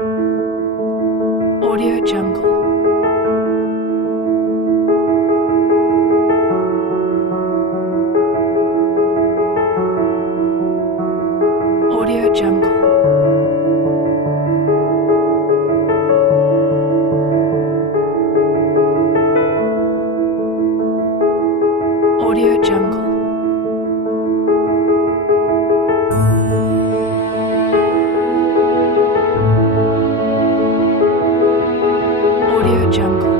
Audio Jungle. Audio Jungle. Audio Jungle. Audio Jungle.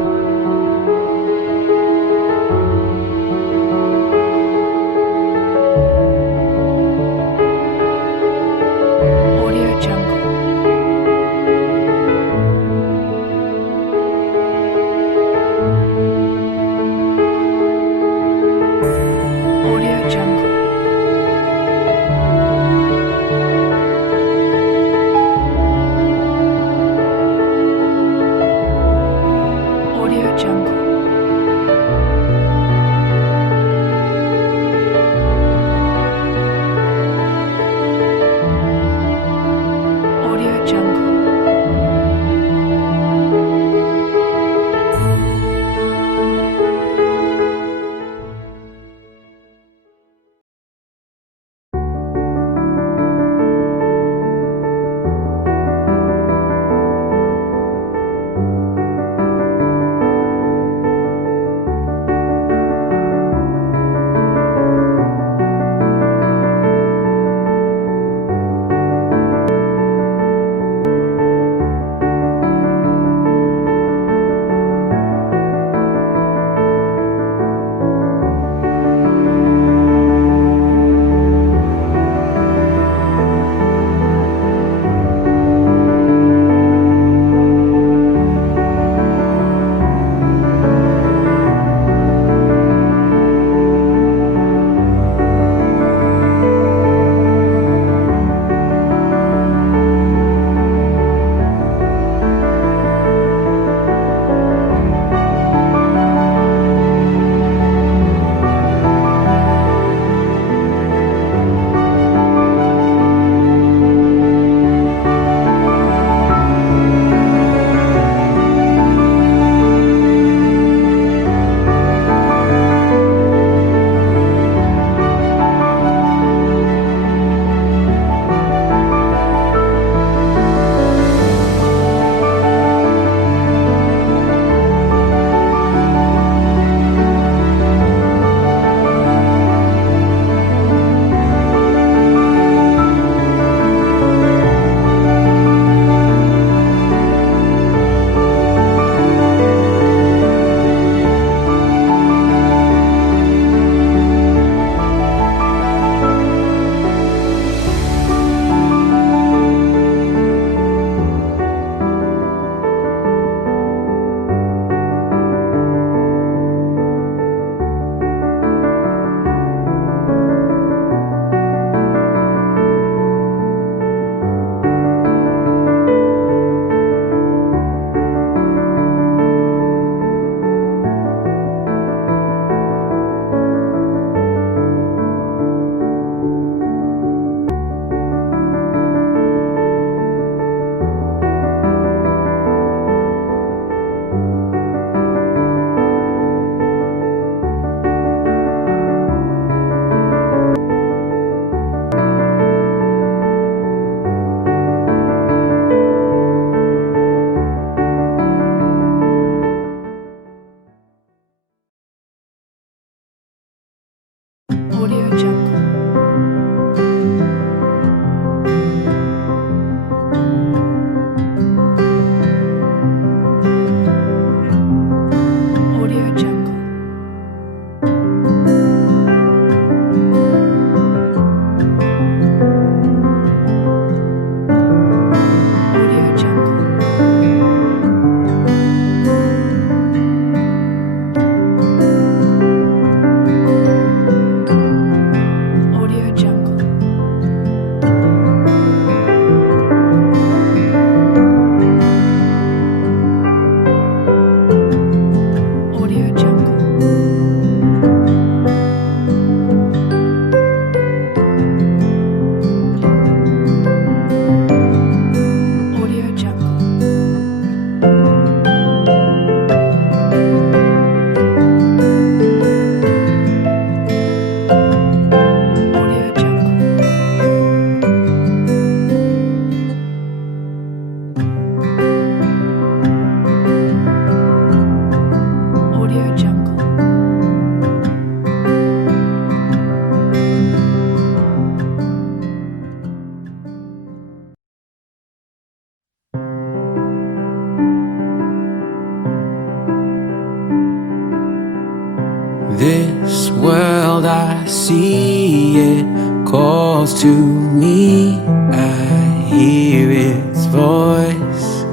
this world I see, it calls to me. I hear its voice,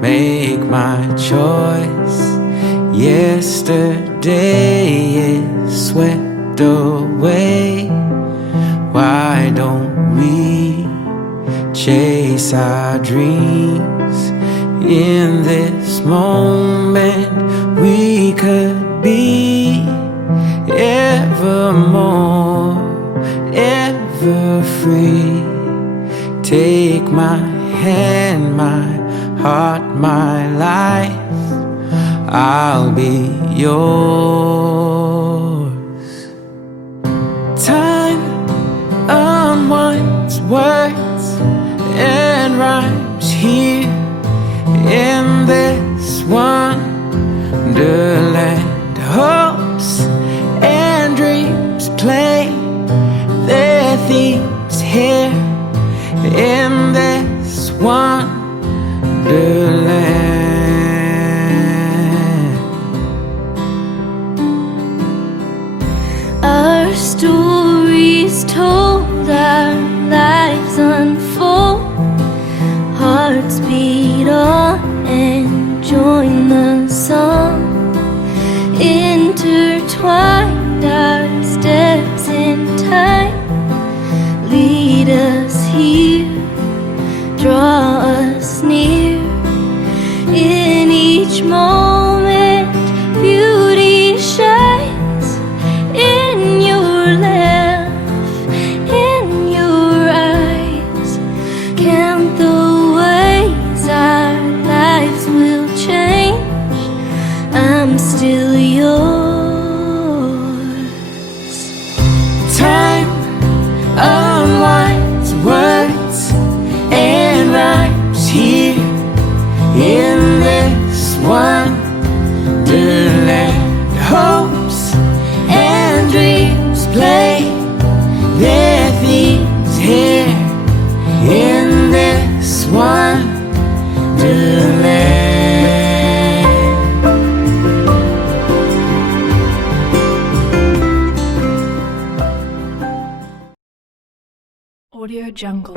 make my choice. Yesterday is swept away. Why don't we chase our dreams? In this moment we could be evermore, ever free. Take my hand, my heart, my life, I'll be yours. Time unwinds words and rhymes here in this wonderland. Hopes and dreams play their themes here in this wonderland. Our stories told, our lives unfold, hearts beat on and join the song. Intertwined our steps in time, lead us here, draw us near. In each moment beauty shines, in your laugh, in your eyes. Count the ways our lives will change, I'm still yours. Time unwinds words and rhymes here in this wonderland. Hopes and dreams play their themes here in this wonderland. Audio Jungle.